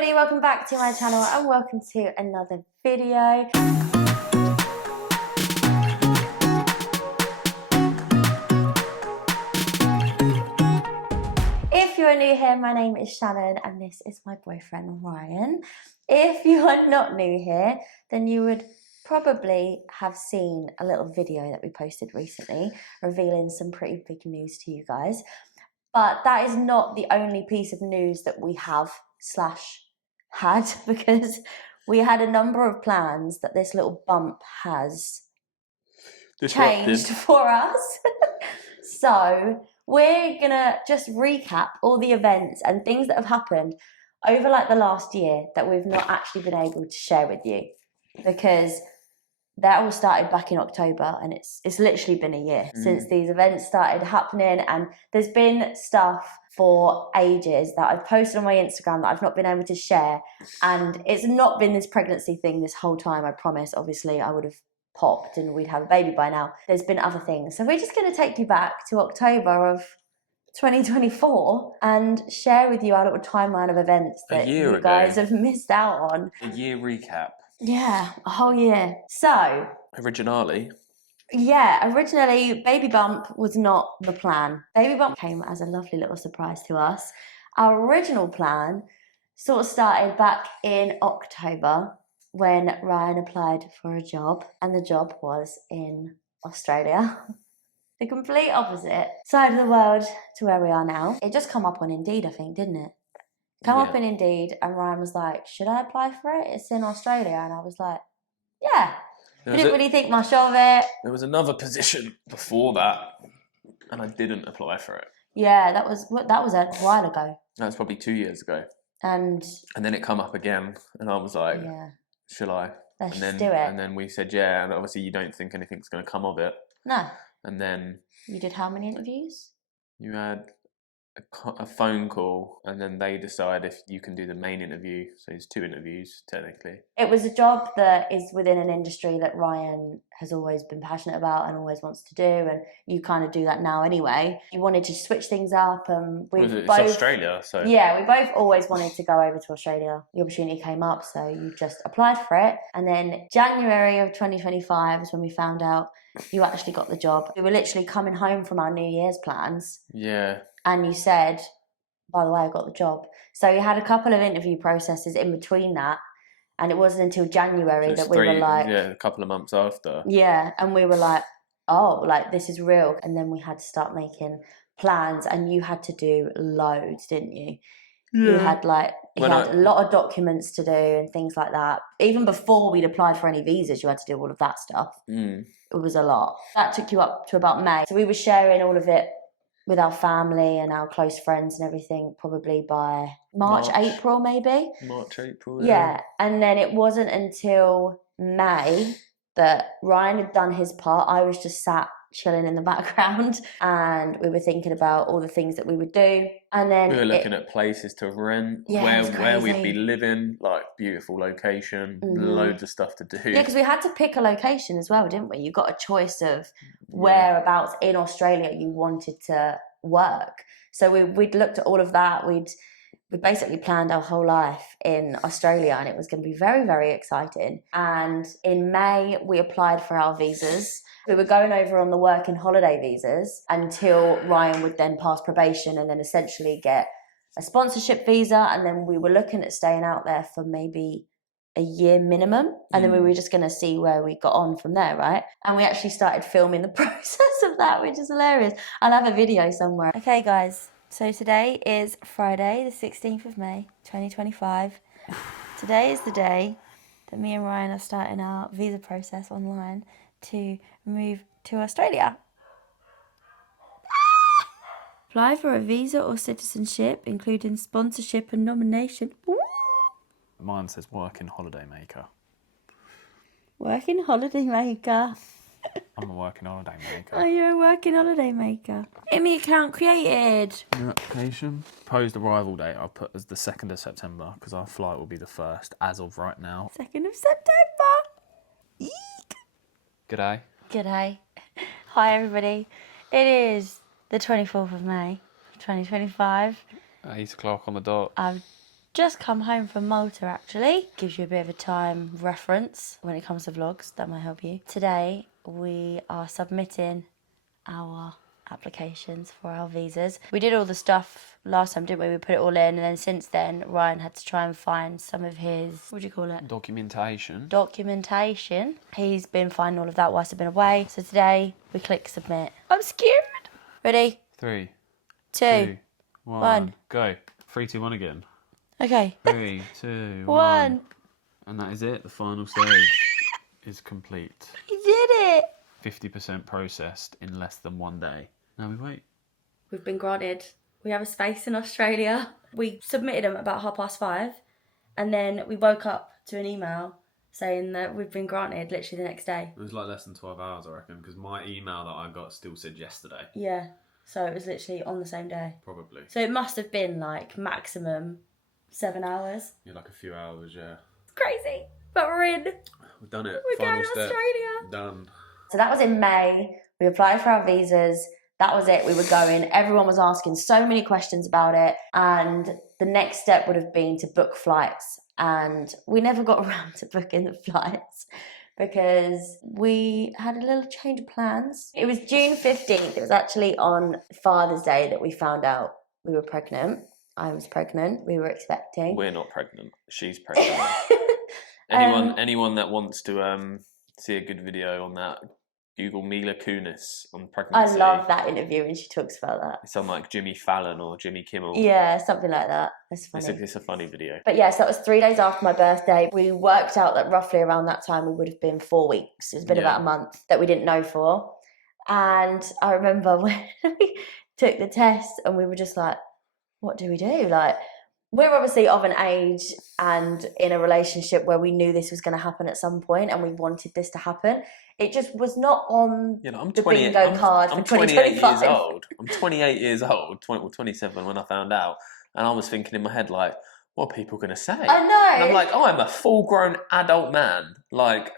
everybody, welcome back to my channel and welcome to another video. If you're new here, my name is Shannon and this is my boyfriend Ryan. If you are not new here, then you would probably have seen a little video that we posted recently revealing some pretty big news to you guys. But that is not the only piece of news that we have / had, because we had a number of plans that this little bump has changed for us. So we're gonna just recap all the events and things that have happened over like the last year that we've not actually been able to share with you, because that all started back in October and it's literally been a year since these events started happening, and there's been stuff for ages that I've posted on my Instagram that I've not been able to share, and it's not been this pregnancy thing this whole time, I promise. Obviously I would have popped and we'd have a baby by now. There's been other things, so we're just going to take you back to October of 2024 and share with you our little timeline of events that you guys have missed out on. A year recap. Yeah, a whole year. So Originally, Baby Bump was not the plan. Baby Bump came as a lovely little surprise to us. Our original plan sort of started back in October when Ryan applied for a job, and the job was in Australia. The complete opposite side of the world to where we are now. It just come up on Indeed, I think, didn't it? Up in Indeed, and Ryan was like, should I apply for it? It's in Australia. And I was like, yeah. I didn't really think much of it. There was another position before that, and I didn't apply for it. Yeah, that was a while ago. That was probably 2 years ago. And then it come up again, and I was like, shall I? Let's just do it. And then we said, yeah, and obviously you don't think anything's going to come of it. No. And then... You did how many interviews? You had a phone call, and then they decide if you can do the main interview. So it's 2 interviews technically. It was a job that is within an industry that Ryan has always been passionate about and always wants to do, and you kind of do that now anyway. You wanted to switch things up, and it's Australia, so yeah, we both always wanted to go over to Australia. The opportunity came up, so you just applied for it. And then January of 2025 is when we found out you actually got the job. We were literally coming home from our New Year's plans. Yeah. And you said, by the way, I got the job. So you had a couple of interview processes in between that. And it wasn't until January that we were like... Yeah, a couple of months after. Yeah, and we were like, oh, like, this is real. And then we had to start making plans, and you had to do loads, didn't you? Yeah. You had a lot of documents to do and things like that. Even before we'd applied for any visas, you had to do all of that stuff. It was a lot. That took you up to about May. So we were sharing all of it with our family and our close friends and everything probably by March, April maybe. March, April, yeah. And then it wasn't until May that Ryan had done his part. I was just sat chilling in the background, and we were thinking about all the things that we would do. And then we were looking at places to rent, where we'd be living, like beautiful location, loads of stuff to do. Yeah, because we had to pick a location as well, didn't we? You got a choice of whereabouts in Australia you wanted to work. So we'd looked at all of that. We basically planned our whole life in Australia, and it was going to be very, very exciting. And in May, we applied for our visas. We were going over on the working holiday visas until Ryan would then pass probation and then essentially get a sponsorship visa. And then we were looking at staying out there for maybe a year minimum. And then we were just going to see where we got on from there, right? And we actually started filming the process of that, which is hilarious. I'll have a video somewhere. Okay, guys. So today is Friday, the 16th of May, 2025. Today is the day that me and Ryan are starting our visa process online to move to Australia. Apply for a visa or citizenship, including sponsorship and nomination. Ooh. Mine says working holiday maker. Working holiday maker. I'm a working holiday maker. Oh, you're a working holiday maker. Get me account created. New application. Proposed arrival date I'll put as the 2nd of September, because our flight will be the 1st as of right now. 2nd of September. Eek. G'day. G'day. Hi, everybody. It is the 24th of May, 2025. 8 o'clock on the dot. I've just come home from Malta, actually. Gives you a bit of a time reference when it comes to vlogs. That might help you. Today, we are submitting our applications for our visas. We did all the stuff last time, didn't we? We put it all in, and then since then, Ryan had to try and find some of his, what do you call it? Documentation. He's been finding all of that whilst I've been away. So today, we click submit. I'm scared. Ready? 3, 2, 1. Go. 3, 2, 1 again. Okay. 3, 2, 1. And that is it. The final stage is complete. We did it. 50% processed in less than 1 day. Now we wait. We've been granted. We have a space in Australia. We submitted them about 5:30, and then we woke up to an email saying that we've been granted literally the next day. It was like less than 12 hours, I reckon, because my email that I got still said yesterday. Yeah, so it was literally on the same day. Probably. So it must have been like maximum 7 hours. Yeah, like a few hours, yeah. It's crazy, but we're in. We've done it. We're Final going to step. Australia. Done. So that was in May. We applied for our visas. That was it. We were going. Everyone was asking so many questions about it. And the next step would have been to book flights. And we never got around to booking the flights because we had a little change of plans. It was June 15th. It was actually on Father's Day that we found out we were pregnant. I was pregnant. We were expecting. We're not pregnant. She's pregnant. Anyone that wants to see a good video on that, Google Mila Kunis on pregnancy. I love that interview when she talks about that. It's on like Jimmy Fallon or Jimmy Kimmel. Yeah, something like that. That's funny. It's a funny video. But yes, that was 3 days after my birthday. We worked out that roughly around that time we would have been 4 weeks. It's been about a month that we didn't know for. And I remember when we took the test and we were just like, what do we do? Like, we're obviously of an age and in a relationship where we knew this was going to happen at some point and we wanted this to happen. It just was not on I'm the bingo card for 28 2025. years old. I'm 28 years old, 27 when I found out. And I was thinking in my head, like, what are people going to say? I know. And I'm like, oh, I'm a full-grown adult man. Like,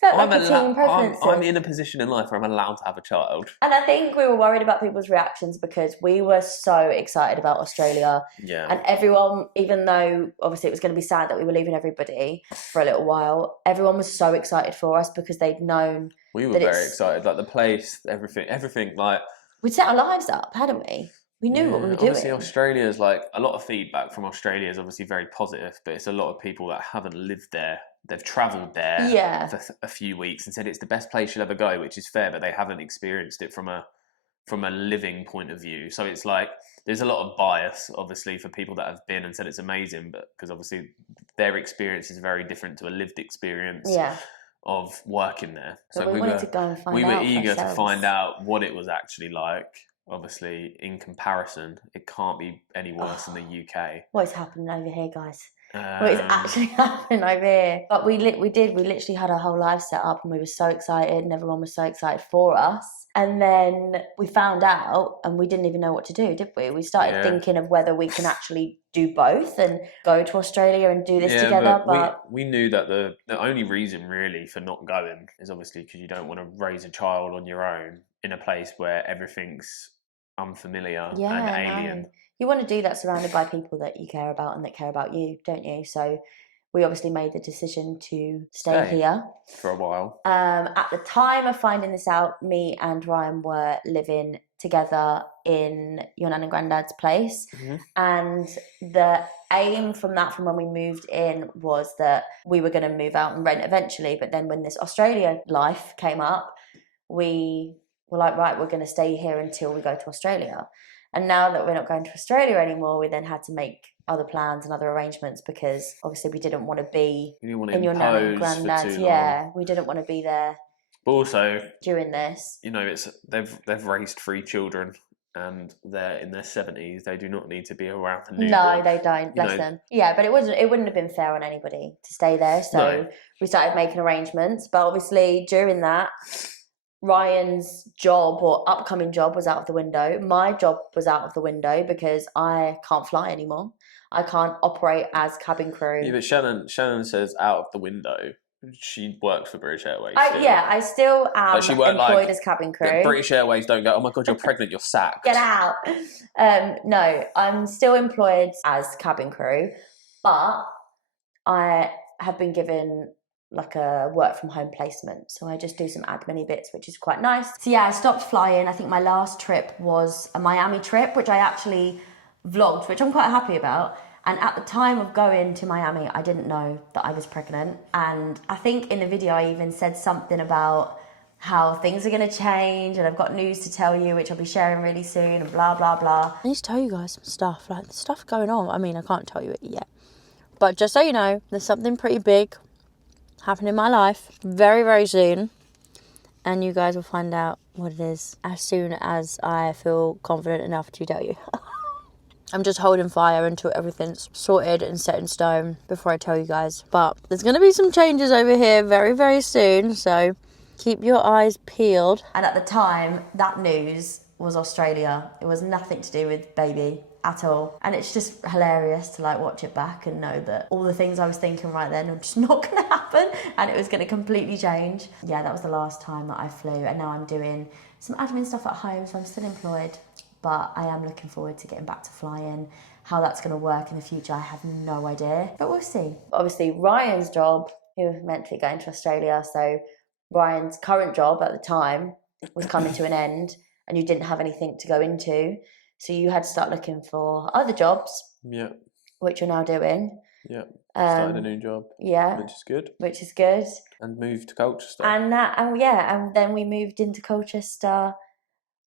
Felt like a teen pregnancy. I'm in a position in life where I'm allowed to have a child. And I think we were worried about people's reactions because we were so excited about Australia. Yeah. And everyone, even though obviously it was going to be sad that we were leaving everybody for a little while, everyone was so excited for us because they'd known. We were very excited. Like the place, everything. Like we'd set our lives up, hadn't we? We knew what we were doing. Obviously, Australia is like a lot of feedback from Australia is obviously very positive, but it's a lot of people that haven't lived there. They've travelled there for a few weeks and said it's the best place you'll ever go, which is fair, but they haven't experienced it from a living point of view. So it's like there's a lot of bias, obviously, for people that have been and said it's amazing, but because obviously their experience is very different to a lived experience of working there. But so we wanted to go and find out. We were eager to find out what it was actually like. Obviously, in comparison, it can't be any worse than the UK. What is happening over here, guys? What is actually happening over here? But we literally had our whole life set up and we were so excited and everyone was so excited for us. And then we found out and we didn't even know what to do, did we? We started thinking of whether we can actually do both and go to Australia and do this together. But we knew that the only reason really for not going is obviously because you don't want to raise a child on your own in a place where everything's unfamiliar and alien. No. You want to do that surrounded by people that you care about and that care about you, don't you? So we obviously made the decision to stay here for a while. At the time of finding this out, me and Ryan were living together in your nan and granddad's place. Mm-hmm. And the aim from when we moved in was that we were going to move out and rent eventually. But then when this Australia life came up, we were like, right, we're going to stay here until we go to Australia. And now that we're not going to Australia anymore, we then had to make other plans and other arrangements because obviously we didn't want to be in your nan and granddad's. We didn't want to be there. But also during this, they've raised 3 children and they're in their 70s. They do not need to be around the newborn. No, they don't. Bless them. Yeah, but it wouldn't have been fair on anybody to stay there. So we started making arrangements. But obviously during that, Ryan's job or upcoming job was out of the window. My job was out of the window because I can't fly anymore. I can't operate as cabin crew. Yeah, but Shannon says out of the window. She works for British Airways. I still am employed as cabin crew. British Airways don't go, oh my God, you're pregnant, you're sacked. Get out. No, I'm still employed as cabin crew. But I have been given like a work from home placement, so I just do some admin bits, which is quite nice. So yeah, I stopped flying. I think my last trip was a Miami trip, which I actually vlogged, which I'm quite happy about. And at the time of going to Miami, I didn't know that I was pregnant. And I think in the video I even said something about how things are going to change and I've got news to tell you, which I'll be sharing really soon, and blah blah blah. I need to tell you guys some stuff, like the stuff going on. I mean, I can't tell you it yet, but just so you know, there's something pretty big happening in my life very, very soon. And you guys will find out what it is as soon as I feel confident enough to tell you. I'm just holding fire until everything's sorted and set in stone before I tell you guys. But there's going to be some changes over here very, very soon. So keep your eyes peeled. And at the time, that news was Australia. It was nothing to do with baby at all. And it's just hilarious to like watch it back and know that all the things I was thinking right then were just not going to happen and it was going to completely change. Yeah, that was the last time that I flew, and now I'm doing some admin stuff at home, so I'm still employed, but I am looking forward to getting back to flying. How that's going to work in the future, I have no idea, but we'll see. Obviously, Ryan's job, he was meant to be going to Australia, so Ryan's current job at the time was coming to an end and you didn't have anything to go into. So you had to start looking for other jobs. Yeah. Which you're now doing. Yeah. Started a new job. Yeah. Which is good. Which is good. And moved to Colchester. And then we moved into Colchester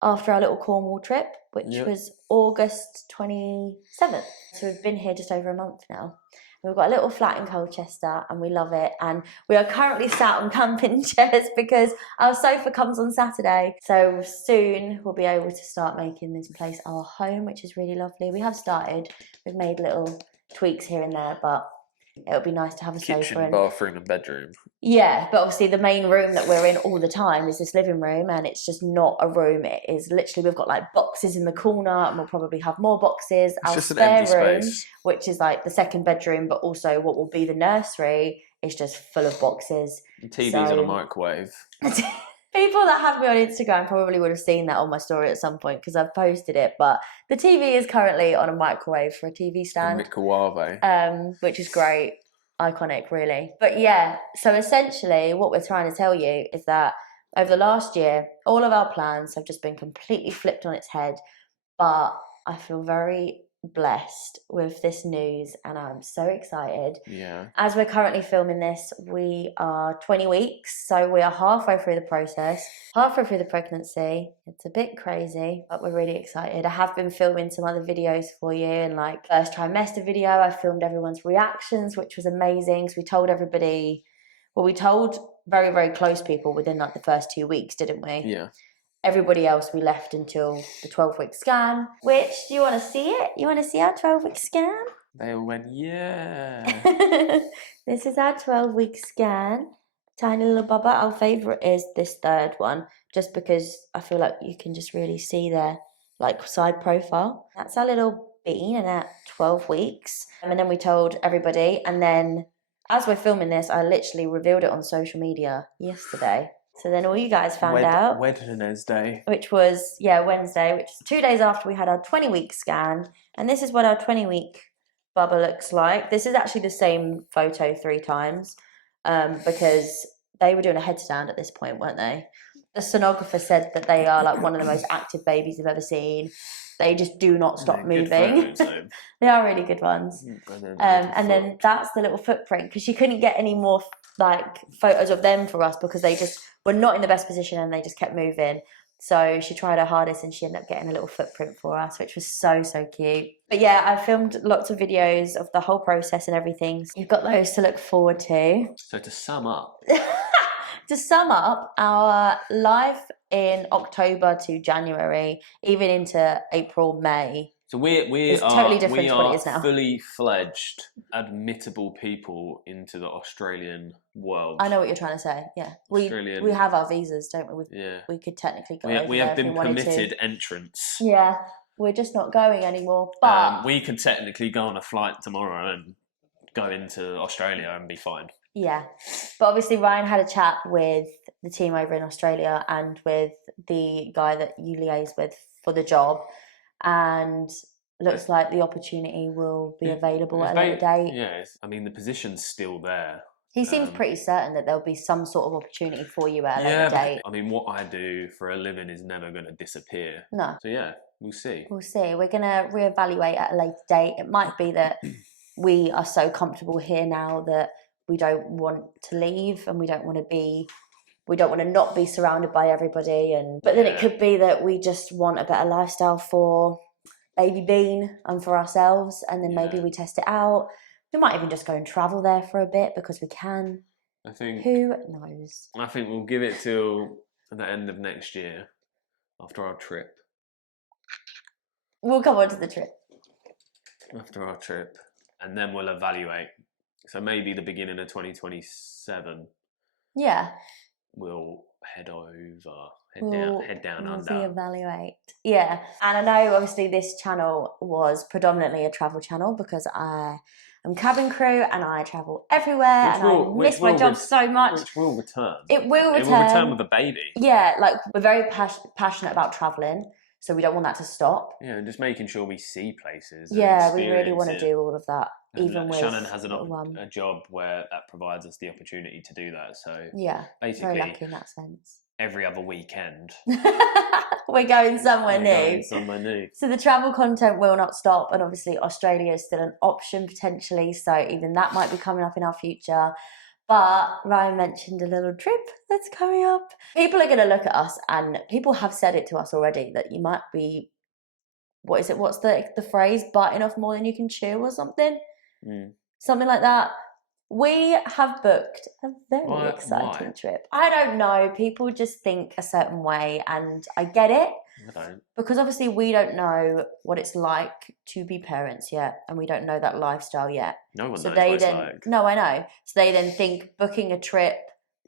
after our little Cornwall trip, which was August 27th. So we've been here just over a month now. We've got a little flat in Colchester and we love it. And we are currently sat on camping chairs because our sofa comes on Saturday. So soon we'll be able to start making this place our home, which is really lovely. We have started. We've made little tweaks here and there, but it would be nice to have a kitchen, sofa. bathroom and bedroom. Yeah, but obviously the main room that we're in all the time is this living room, and it's just not a room. It is literally, we've got like boxes in the corner, and we'll probably have more boxes. It's our just an spare empty room, space, which is like the second bedroom, but also what will be the nursery, is just full of boxes. The TV's on a microwave. People that have me on Instagram probably would have seen that on my story at some point because I've posted it, but the TV is currently on a microwave for a TV stand. A microwave. Which is great. Iconic, really. But yeah, so essentially what we're trying to tell you is that over the last year, all of our plans have just been completely flipped on its head, but I feel very blessed with this news and I'm so excited. Yeah. As we're currently filming this, we are 20 weeks, so we are halfway through the process, halfway through the pregnancy. It's a bit crazy, but we're really excited. I have been filming some other videos for you, and like first trimester video, I filmed everyone's reactions, which was amazing. So we told everybody, well, we told very, very close people within like the first 2 weeks, didn't we? Yeah. Everybody else we left until the 12-week scan, which, do you want to see it? You want to see our 12-week scan? They all went, yeah. This is our 12-week scan. Tiny little bubba. Our favourite is this third one, just because I feel like you can just really see their like side profile. That's our little bean, and at 12 weeks. And then we told everybody, and then as we're filming this, I literally revealed it on social media yesterday. So then all you guys found out. Wednesday. Which was, Wednesday, which is 2 days after we had our 20-week scan. And this is what our 20-week bubba looks like. This is actually the same photo 3 times because they were doing a headstand at this point, weren't they? The sonographer said that they are like one of the most active babies I've ever seen. They just do not stop moving. They are really good ones. And then that's the little footprint, because she couldn't get any more like photos of them for us because they just were not in the best position and they just kept moving. So she tried her hardest and she ended up getting a little footprint for us, which was so, so cute. But yeah, I filmed lots of videos of the whole process and everything. So you've got those to look forward to. So to sum up. To sum up, our life in October to January, even into April, May. So we are totally different to what it is now. Fully fledged, admittable people into the Australian world. I know what you're trying to say. Yeah, we have our visas, don't we? We could technically go. We have been permitted entrance. Yeah, we're just not going anymore. But we could technically go on a flight tomorrow and go into Australia and be fine. Yeah, but obviously Ryan had a chat with the team over in Australia and with the guy that you liaise with for the job, and looks like the opportunity will be available at a later date. Yeah, I mean, the position's still there. He seems pretty certain that there'll be some sort of opportunity for you at a later date. I mean, what I do for a living is never going to disappear. No. So yeah, we'll see. We'll see. We're going to reevaluate at a later date. It might be that we are so comfortable here now that we don't want to leave, and we don't want to not be surrounded by everybody. But then it could be that we just want a better lifestyle for baby Bean and for ourselves, and then maybe we test it out. We might even just go and travel there for a bit because we can. I think. Who knows? I think we'll give it till the end of next year, after our trip. We'll come on to the trip. After our trip, and then we'll evaluate. So maybe the beginning of 2027. Yeah. We'll head down under. Reevaluate. Yeah. And I know obviously this channel was predominantly a travel channel because I'm cabin crew and I travel everywhere I miss my job so much. Which will return. It will return. It will return with a baby. Yeah, like we're very passionate about travelling, so we don't want that to stop. Yeah, just making sure we see places. Yeah, we really want to do all of that. And even with Shannon has a job where that provides us the opportunity to do that. So yeah, basically, very lucky in that sense. Every other weekend, we're going somewhere new. So the travel content will not stop, and obviously Australia is still an option potentially. So even that might be coming up in our future. But Ryan mentioned a little trip that's coming up. People are going to look at us, and people have said it to us already that you might be, what's the phrase, biting off more than you can chew or something? Something like that. We have booked a very exciting trip. I don't know. People just think a certain way, and I get it. I don't. Because obviously we don't know what it's like to be parents yet, and we don't know that lifestyle yet. No one knows what it's like. No, I know. So they then think booking a trip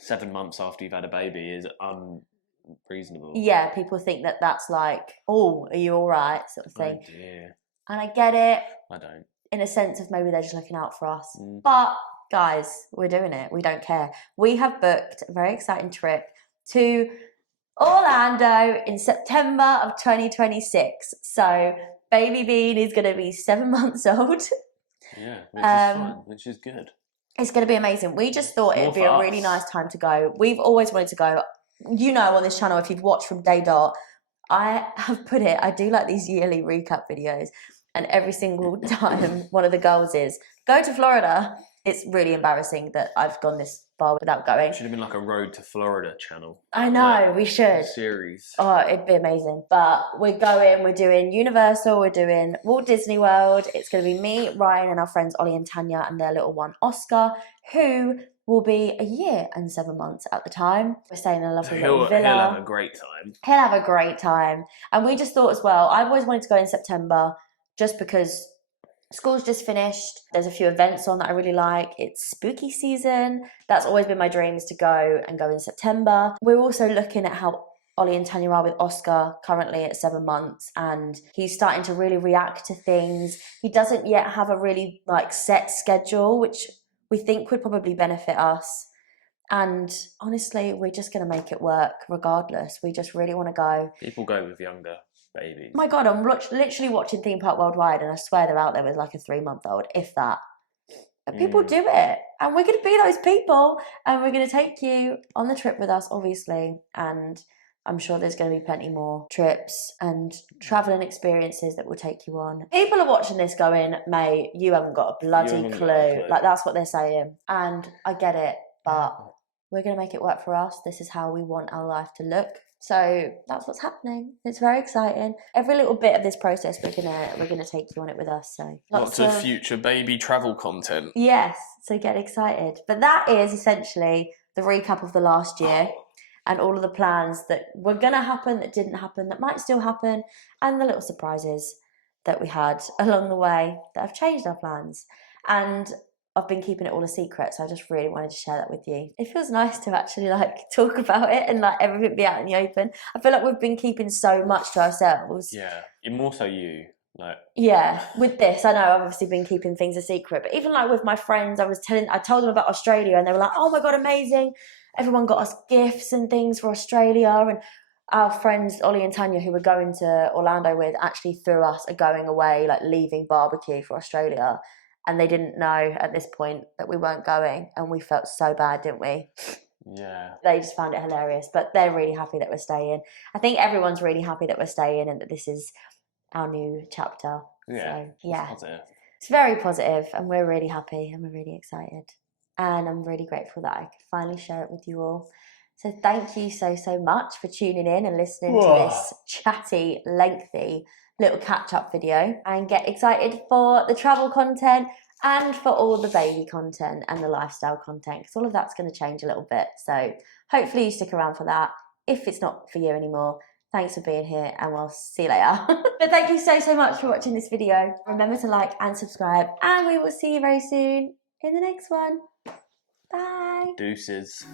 7 months after you've had a baby is unreasonable. Yeah, people think that that's like, oh, are you all right, sort of thing. Oh dear. And I get it. I don't. In a sense of maybe they're just looking out for us. But guys, we're doing it. We don't care. We have booked a very exciting trip to Orlando in September of 2026. So baby Bean is going to be 7 months old. Yeah, which is fine, which is good. It's going to be amazing. We just thought it would be a really nice time to go. We've always wanted to go. You know, on this channel, if you've watched from day dot, I have put it, I do like these yearly recap videos. And every single time one of the goals is, go to Florida. It's really embarrassing that I've gone this far without going. It should have been like a Road to Florida channel. I know, we should. Series. Oh, it'd be amazing. But we're doing Universal, we're doing Walt Disney World. It's going to be me, Ryan, and our friends Ollie and Tanya and their little one, Oscar, who will be 1 year and 7 months at the time. We're staying in a lovely little villa. He'll have a great time. He'll have a great time. And we just thought as well, I've always wanted to go in September just because school's just finished. There's a few events on that I really like. It's spooky season. That's always been my dreams, to go in September. We're also looking at how Ollie and Tanya are with Oscar currently at 7 months, and he's starting to really react to things. He doesn't yet have a really set schedule, which we think would probably benefit us. And honestly, we're just going to make it work regardless. We just really want to go. People go with younger babies. My God, I'm literally watching Theme Park Worldwide, and I swear they're out there with like a 3-month-old, if that. But people do it, and we're going to be those people, and we're going to take you on the trip with us, obviously. And I'm sure there's going to be plenty more trips and travelling experiences that we'll take you on. People are watching this going, mate, you haven't got a bloody clue. Like, that's what they're saying. And I get it, but we're going to make it work for us. This is how we want our life to look. So that's what's happening. It's very exciting. Every little bit of this process, we're gonna take you on it with us. So lots of future baby travel content. Yes, so get excited. But that is essentially the recap of the last year and all of the plans that were gonna happen, that didn't happen, that might still happen, and the little surprises that we had along the way that have changed our plans. And I've been keeping it all a secret, so I just really wanted to share that with you. It feels nice to actually talk about it and everything be out in the open. I feel like we've been keeping so much to ourselves. Yeah, more so you. Yeah, with this, I know I've obviously been keeping things a secret, but even with my friends, I told them about Australia, and they were like, "Oh my God, amazing! Everyone got us gifts and things for Australia," and our friends Ollie and Tanya, who were going to Orlando with, actually threw us a going away, like leaving barbecue for Australia. And they didn't know at this point that we weren't going. And we felt so bad, didn't we? Yeah. They just found it hilarious. But they're really happy that we're staying. I think everyone's really happy that we're staying and that this is our new chapter. Yeah. So, yeah. It's positive. It's very positive, and we're really happy and we're really excited. And I'm really grateful that I could finally share it with you all. So thank you so much for tuning in and listening to this chatty, lengthy little catch-up video. And get excited for the travel content and for all the baby content and the lifestyle content, because all of that's going to change a little bit. So hopefully you stick around for that. If it's not for you anymore, thanks for being here, and we'll see you later. But thank you so much for watching this video. Remember to like and subscribe, and we will see you very soon in the next one. Bye. Deuces.